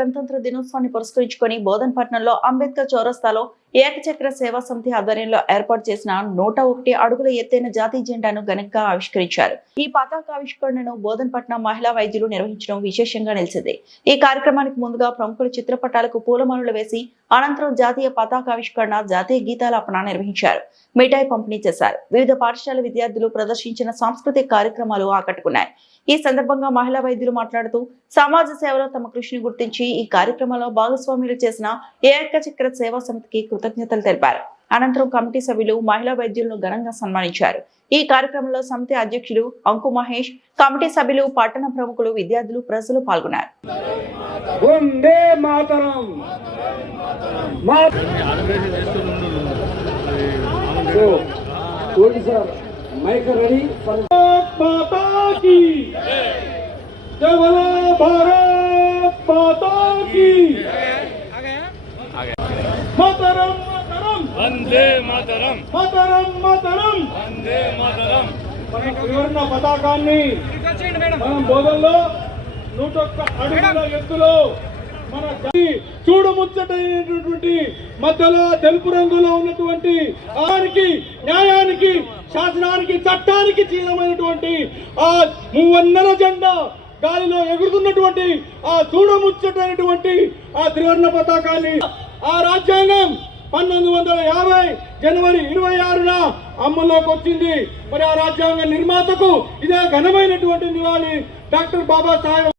గణతంత్ర దినోత్సవాన్ని పురస్కరించుకొని బోధనపట్నంలో అంబేద్కర్ చౌరస్తాలో ఏకచక్ర సేవా సమితి ఆధ్వర్యంలో ఏర్పాటు చేసిన 101 అడుగుల ఎత్తైన జాతీయ జెండాను ఘనంగా ఆవిష్కరించారు. ఈ పతాకావిష్కరణను బోధనపట్నం మహిళా వైద్యులు నిర్వహించడం విశేషంగా నిలిచింది. ఈ కార్యక్రమానికి ముందుగా ప్రముఖుల చిత్రపటాలకు పూలమాలలు వేసి అనంతరం జాతీయ పతాకావిష్కరణ, జాతీయ గీతాలాపన నిర్వహించారు. మిఠాయి పంపిణీ చేశారు. వివిధ పాఠశాల విద్యార్థులు ప్రదర్శించిన సాంస్కృతిక కార్యక్రమాలు ఆకట్టుకున్నాయి. ఈ సందర్భంగా మహిళా వైద్యులు మాట్లాడుతూ సమాజ సేవలో తమ కృషిని గుర్తించి ఈ కార్యక్రమంలో భాగస్వామ్యులు చేసిన ఏకచక్ర సేవా సమితికి కృతజ్ఞతలు తెలిపారు. అనంతరం కమిటీ సభ్యులు మహిళా వైద్యులను ఘనంగా సన్మానించారు. ఈ కార్యక్రమంలో సమితి అధ్యక్షులు అంకు మహేష్, కమిటీ సభ్యులు, పట్టణ ప్రముఖులు, విద్యార్థులు, ప్రజలు పాల్గొన్నారు. माइक रेडी माता की जय बोलो भारत माता की मातरम मातरम वंदे मातरम मातरम मातरम वंदे मातरम మన త్రివర్ణ పతాకాన్ని మనం బోధనలో 101 అడుగుల ఎత్తులో మన చూడముచ్చటైనటువంటి మధ్యలో తెలుపు రంగులో ఉన్నటువంటి న్యాయానికి, శాసనానికి, చట్టానికి చిహ్నమైనటువంటి ఆ మూవన్నెల జెండా గాలిలో ఎగురుతున్నటువంటి ఆ చూడముచ్చటైనటువంటి ఆ త్రివర్ణ పతాకాన్ని ఆ రాజ్యాంగం 1950 జనవరి 26న అమల్లోకి వచ్చింది. మరి ఆ రాజ్యాంగ నిర్మాతకు ఇదే ఘనమైనటువంటి నివాళి. డాక్టర్ బాబాసాహెబ్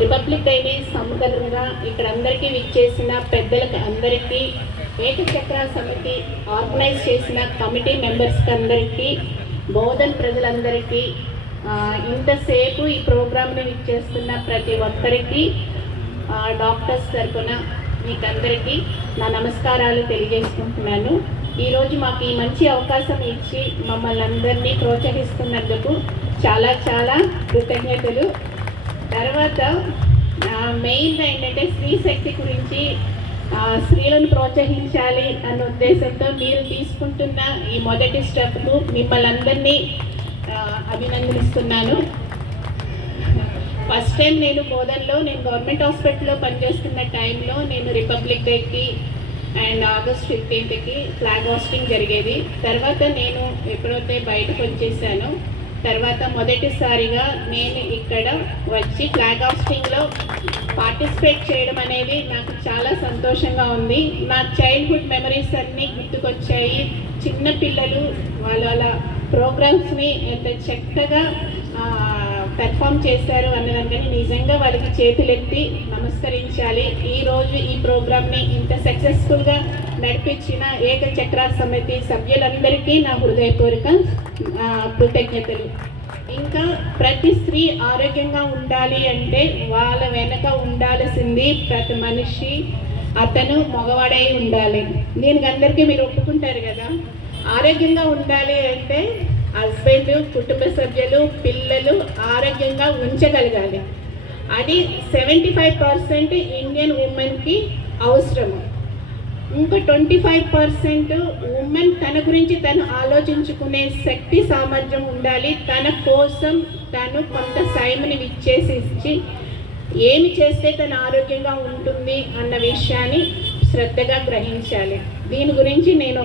రిపబ్లిక్ డేని సందర్భంగా ఇక్కడ అందరికీ విచ్చేసిన పెద్దలకు అందరికీ, ఏకచక్ర సమితి ఆర్గనైజ్ చేసిన కమిటీ మెంబర్స్కి అందరికీ, బోధన్ ప్రజలందరికీ, ఇంతసేపు ఈ ప్రోగ్రామ్ని విచ్చేస్తున్న ప్రతి ఒక్కరికి డాక్టర్స్ తరపున మీకు అందరికీ నా నమస్కారాలు తెలియజేసుకుంటున్నాను. ఈరోజు మాకు ఈ మంచి అవకాశం ఇచ్చి మమ్మల్ని అందరినీ ప్రోత్సహిస్తున్నందుకు చాలా చాలా కృతజ్ఞతలు. తర్వాత మెయిన్గా ఏంటంటే స్త్రీ శక్తి గురించి స్త్రీలను ప్రోత్సహించాలి అన్న ఉద్దేశంతో మీరు తీసుకుంటున్న ఈ మొదటి స్టెప్కు మిమ్మల్ని అందరినీ అభినందిస్తున్నాను. ఫస్ట్ టైం నేను బోధన్లో గవర్నమెంట్ హాస్పిటల్లో పనిచేస్తున్న టైంలో నేను రిపబ్లిక్ డేకి అండ్ ఆగస్ట్ 15కి ఫ్లాగ్ హోస్టింగ్ జరిగేది. తర్వాత నేను ఎప్పుడైతే బయటకు వచ్చేసానో తర్వాత మొదటిసారిగా నేను ఇక్కడ వచ్చి ఫ్లాగ్ హోస్టింగ్లో పార్టిసిపేట్ చేయడం అనేది నాకు చాలా సంతోషంగా ఉంది. నా చైల్డ్హుడ్ మెమరీస్ అన్నీ గుర్తుకొచ్చాయి. చిన్న పిల్లలు వాళ్ళ ప్రోగ్రామ్స్ని ఎంత చక్కగా పెర్ఫామ్ చేశారు అన్నదానికని నిజంగా వాళ్ళకి చేతులెత్తి నమస్కరించాలి. ఈరోజు ఈ ప్రోగ్రామ్ని ఇంత సక్సెస్ఫుల్గా నడిపించిన ఏకచక్ర సమితి సభ్యులందరికీ నా హృదయపూర్వక కృతజ్ఞతలు. ఇంకా ప్రతి స్త్రీ ఆరోగ్యంగా ఉండాలి అంటే వాళ్ళ వెనక ఉండాల్సింది ప్రతి మనిషి అతను మగవాడై ఉండాలి. దీనికి అందరికీ మీరు ఒప్పుకుంటారు కదా. ఆరోగ్యంగా ఉండాలి అంటే హస్బెండ్, కుటుంబ సభ్యులు, పిల్లలు ఆరోగ్యంగా ఉంచగలగాలి. అది 75% ఇండియన్ ఉమెన్కి అవసరము. ఇంకా 25% ఉమెన్ తన గురించి తను ఆలోచించుకునే శక్తి సామర్థ్యం ఉండాలి. తన కోసం తను కొంత టైంని ఇచ్చి ఏమి చేస్తే తను ఆరోగ్యంగా ఉంటుంది అన్న విషయాన్ని శ్రద్ధగా గ్రహించాలి. దీని గురించి నేను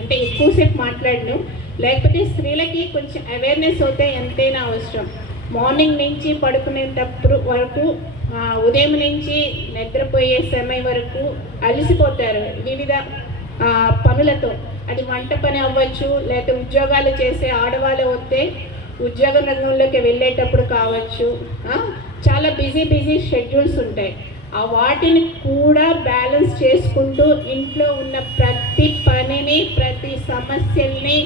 అంటే ఎక్కువసేపు మాట్లాడను, లేకపోతే స్త్రీలకి కొంచెం అవేర్నెస్ అవుతే ఎంతైనా అవసరం. మార్నింగ్ నుంచి పడుకునేటప్పుడు వరకు, ఉదయం నుంచి నిద్రపోయే సమయం వరకు అలసిపోతారు వివిధ పనులతో. అది వంట పని అవ్వచ్చు, లేకపోతే ఉద్యోగాలు చేసే ఆడవాళ్ళు వస్తే ఉద్యోగ రంగంలోకి వెళ్ళేటప్పుడు కావచ్చు. చాలా బిజీ షెడ్యూల్స్ ఉంటాయి. వాటిని కూడా బ్యాలెన్స్ చేసుకుంటూ ఇంట్లో ఉన్న ప్రతి పనిని, ప్రతి సమస్యల్ని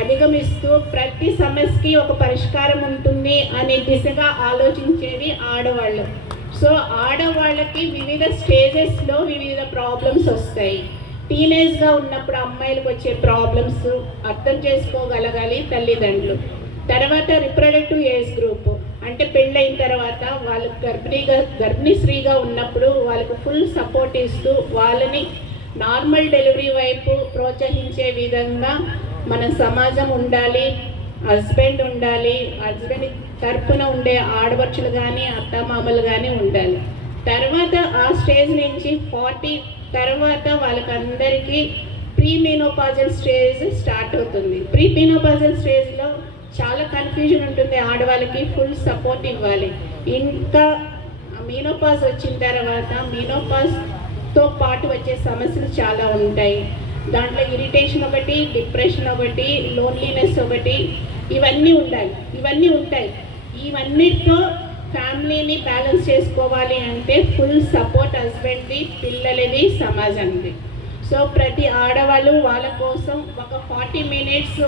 అధిగమిస్తూ ప్రతి సమస్యకి ఒక పరిష్కారం ఉంటుంది అనే దిశగా ఆలోచించేది ఆడవాళ్ళు. సో ఆడవాళ్ళకి వివిధ స్టేజెస్లో వివిధ ప్రాబ్లమ్స్ వస్తాయి. టీనేజ్గా ఉన్నప్పుడు అమ్మాయిలకు వచ్చే ప్రాబ్లమ్స్ అర్థం చేసుకోగలగాలి తల్లిదండ్రులు. తర్వాత రిప్రొడక్టివ్ ఏజ్ గ్రూప్ అంటే పెళ్ళైన తర్వాత వాళ్ళు గర్భిణీ స్త్రీగా ఉన్నప్పుడు వాళ్ళకు ఫుల్ సపోర్ట్ ఇస్తూ వాళ్ళని నార్మల్ డెలివరీ వైపు ప్రోత్సహించే విధంగా మన సమాజం ఉండాలి. హస్బెండ్ ఉండాలి, హస్బెండ్ తరపున ఉండే ఆడపడుచులు కానీ అత్తమామలు కానీ ఉండాలి. తర్వాత ఆ స్టేజ్ నుంచి 40 తర్వాత వాళ్ళకందరికీ ప్రీమెనోపాజల్ స్టేజ్ స్టార్ట్ అవుతుంది. ప్రీమెనోపాజల్ స్టేజ్లో చాలా కన్ఫ్యూజన్ ఉంటుంది. ఆడవాళ్ళకి ఫుల్ సపోర్ట్ ఇవ్వాలి. ఇంకా మీనోపాజ్ వచ్చిన తర్వాత మీనోపాజ్తో పాటు వచ్చే సమస్యలు చాలా ఉంటాయి. దాంట్లో ఇరిటేషన్ ఒకటి, డిప్రెషన్ ఒకటి, లోన్లీనెస్ ఒకటి, ఇవన్నీ ఉంటాయి. ఇవన్నిటితో ఫ్యామిలీని బ్యాలెన్స్ చేసుకోవాలి అంటే ఫుల్ సపోర్ట్ హస్బెండ్ది, పిల్లలది, సమాజానికి. సో ప్రతి ఆడవాళ్ళు వాళ్ళ కోసం ఒక 40 minutes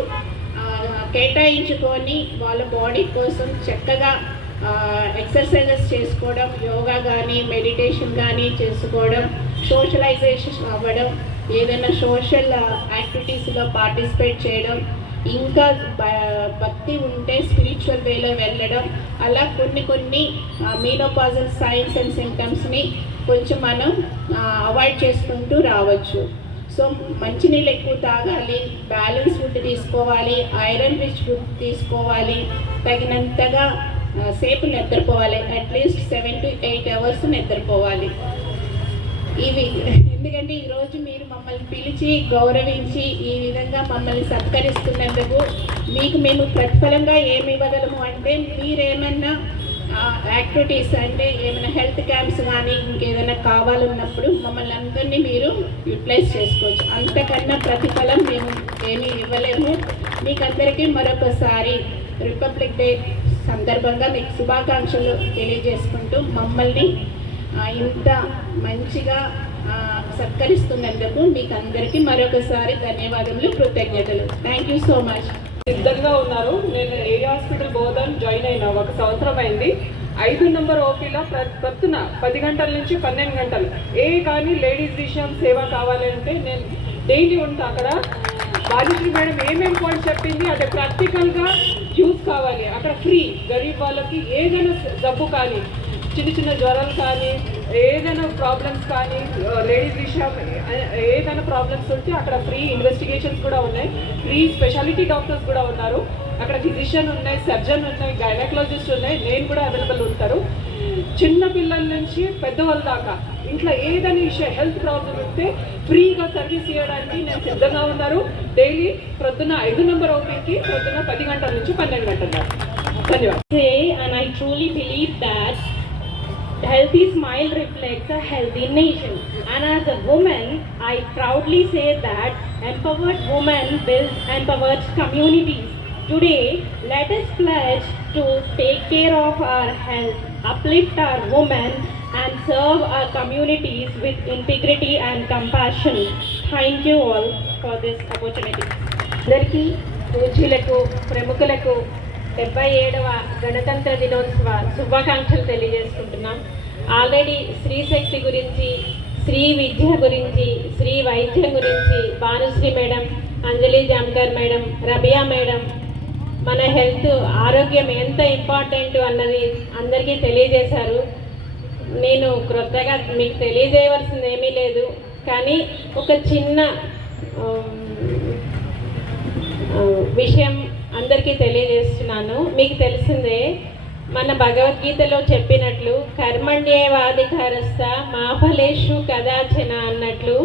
కేటాయించుకొని వాళ్ళ బాడీ కోసం చక్కగా ఎక్సర్సైజెస్ చేసుకోవడం, యోగా కానీ మెడిటేషన్ కానీ చేసుకోవడం, సోషలైజేషన్ అవ్వడం, ఏదైనా సోషల్ యాక్టివిటీస్లో పార్టిసిపేట్ చేయడం, ఇంకా భక్తి ఉంటే స్పిరిచువల్ వేలో వెళ్ళడం, అలా కొన్ని మీనోపాజల్ సైన్స్ అండ్ సింటమ్స్ని కొంచెం మనం అవాయిడ్ చేసుకుంటూ రావచ్చు. సో మంచినీళ్ళు ఎక్కువ తాగాలి, బ్యాలెన్స్ ఫుడ్ తీసుకోవాలి, ఐరన్ రిచ్ ఫుడ్ తీసుకోవాలి, తగినంతగా సేపు నిద్రపోవాలి. అట్లీస్ట్ 7 to 8 hours నిద్రపోవాలి. ఇవి ఎందుకంటే ఈరోజు మీరు మమ్మల్ని పిలిచి గౌరవించి ఈ విధంగా మమ్మల్ని సత్కరిస్తున్నందుకు మీకు మేము ప్రతిఫలంగా ఏమి ఇవ్వగలము అంటే మీరేమన్నా యాక్టివిటీస్ అంటే ఏమైనా హెల్త్ క్యాంప్స్ కానీ ఇంకేదైనా కావాలన్నప్పుడు మమ్మల్ని అందరినీ మీరు యూటిలైజ్ చేసుకోవచ్చు. అంతకన్నా ప్రతిఫలం మేము ఏమీ ఇవ్వలేము. మీకు అందరికీ మరొకసారి రిపబ్లిక్ డే సందర్భంగా మీకు శుభాకాంక్షలు తెలియజేసుకుంటూ మమ్మల్ని ఇంత మంచిగా సత్కరిస్తున్నందుకు మీకు అందరికీ మరొకసారి ధన్యవాదములు, కృతజ్ఞతలు. Thank you so much. సిద్ధంగా ఉన్నారు. నేను ఏరియా హాస్పిటల్ బోధన్ జాయిన్ అయినా 1 సంవత్సరం అయింది. 5 నెంబర్ ఓపీలో ప్రొద్దున 10 గంటల నుంచి 12 గంటలు కానీ లేడీస్ విషయం సేవ కావాలంటే నేను డైలీ ఉంటా అక్కడ. బాలిశ్రీ మేడం ఏమేమి పాయింట్స్ చెప్పింది అదే ప్రాక్టికల్గా యూస్ కావాలి. అక్కడ ఫ్రీ, గరీబ్ వాళ్ళకి ఏదైనా జబ్బు కానీ చిన్న చిన్న జ్వరాలు కానీ ఏదైనా ప్రాబ్లమ్స్ కానీ లేడీస్ విషయం ఏదైనా ప్రాబ్లమ్స్ ఉంటే అక్కడ ఫ్రీ ఇన్వెస్టిగేషన్స్ కూడా ఉన్నాయి, ఫ్రీ స్పెషాలిటీ డాక్టర్స్ కూడా ఉన్నారు, అక్కడ ఫిజిషియన్ ఉన్నాయి, సర్జన్ ఉన్నాయి, గైనకాలజిస్ట్ ఉన్నాయి, నేను కూడా అవైలబుల్ ఉంటారు. చిన్న పిల్లల నుంచి పెద్దవాళ్ళ దాకా ఇంట్లో ఏదైనా విషయం హెల్త్ ప్రాబ్లం ఉంటే ఫ్రీగా సర్వీస్ చేయడానికి నేను సిద్ధంగా ఉన్నారు. డైలీ ప్రొద్దున 5 నెంబర్ ఓపీకి ప్రొద్దున 10 గంటల నుంచి 12 గంటల దాకా. ధన్యవాదాలు. Say, and I truly believe that healthy smile reflects a healthy nation. And as a woman, I proudly say that empowered women build empowered communities. Today, let us pledge to take care of our health, uplift our women, and serve our communities with integrity and compassion. Thank you all for this opportunity. అందరికీ పూజ్యులకు ప్రముఖులకు 77వ గణతంత్ర దినోత్సవ శుభాకాంక్షలు తెలియజేసుకుంటున్నాం. Already స్త్రీ శక్తి గురించి, స్త్రీ విద్య గురించి, స్త్రీ వైద్యం గురించి భానుశ్రీ మేడం, అంజలి జామ్కర్ మేడం, రబియా మేడం మన హెల్త్ ఆరోగ్యం ఎంత ఇంపార్టెంట్ అన్నది అందరికీ తెలియజేశారు. నేను క్రొత్తగా మీకు తెలియజేయవలసింది ఏమీ లేదు, కానీ ఒక చిన్న విషయం అందరికీ తెలియజేస్తున్నాను. మీకు తెలిసిందే, మన భగవద్గీతలో చెప్పినట్లు కర్మణ్యేవాధికారస్థ మా ఫలేషు కదాచన అన్నట్లు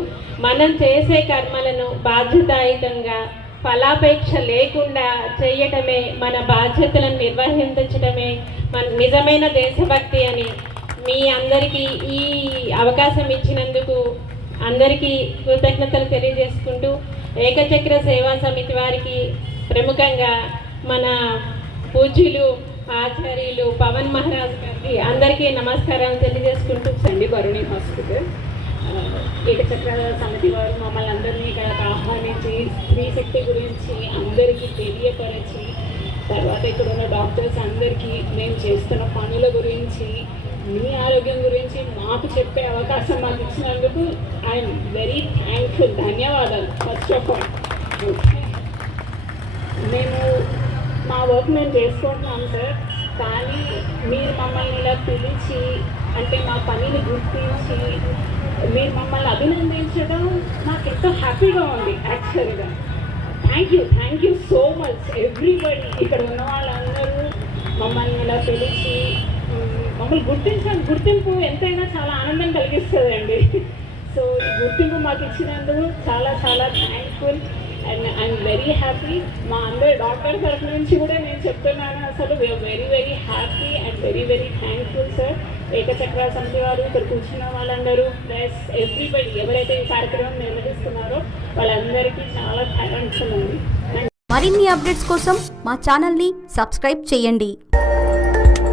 మనం చేసే కర్మలను బాధ్యతాయుతంగా ఫలాపేక్ష లేకుండా చేయటమే, మన బాధ్యతలను నిర్వహించడమే మన నిజమైన దేశభక్తి అని మీ అందరికీ ఈ అవకాశం ఇచ్చినందుకు అందరికీ కృతజ్ఞతలు తెలియజేసుకుంటూ ఏకచక్ర సేవా సమితి వారికి ప్రముఖంగా మన పూజ్యులు ఆచార్యులు పవన్ మహారాజ్ గారికి అందరికీ నమస్కారాలు తెలియజేసుకుంటూ భరుణి హాస్పిటల్ ఏకచక్ర సమితి వారు మమ్మల్ని అందరినీ ఇక్కడికి ఆహ్వానించి స్త్రీ శక్తి గురించి అందరికీ తెలియపరిచి, తర్వాత ఇక్కడ ఉన్న డాక్టర్స్ అందరికీ మేము చేస్తున్న పనుల గురించి, మీ ఆరోగ్యం గురించి మాకు చెప్పే అవకాశం మాకు ఇచ్చినందుకు ఐఎమ్ వెరీ థ్యాంక్ఫుల్. ధన్యవాదాలు. ఫస్ట్ ఆఫ్ ఆల్ మేము మా వర్క్ మేము చేసుకుంటున్నాం సార్, కానీ మీరు మమ్మల్ని ఇలా పిలిచి అంటే మా పనిని గుర్తించి మీరు మమ్మల్ని అభినందించడం నాకు ఎంతో హ్యాపీగా ఉంది యాక్చువల్గా. Thank you so much everybody. ఇక్కడ ఉన్న వాళ్ళందరూ మమ్మల్ని ఇలా పిలిచి మమ్మల్ని గుర్తింపు ఎంతైనా చాలా ఆనందం కలిగిస్తుందండి. సో ఈ గుర్తింపు మాకు ఇచ్చినందుకు చాలా చాలా thankful and I'm very happy. మా అందరి డాక్టర్ తరఫు నుంచి కూడా నేను చెప్తున్నాను, అసలు we are very very happy and very very thankful sir. Ekachakra Samiti వారు, ఇక్కడ కూర్చున్న వాళ్ళందరూ ప్లస్ ఎవ్రీబడి ఎవరైతే ఈ కార్యక్రమం నిర్వహిస్తున్నారో వాళ్ళందరికీ చాలా థ్యాంక్స్ అండి. మరిన్ని అప్డేట్స్ కోసం మా ఛానల్ని సబ్స్క్రైబ్ చేయండి.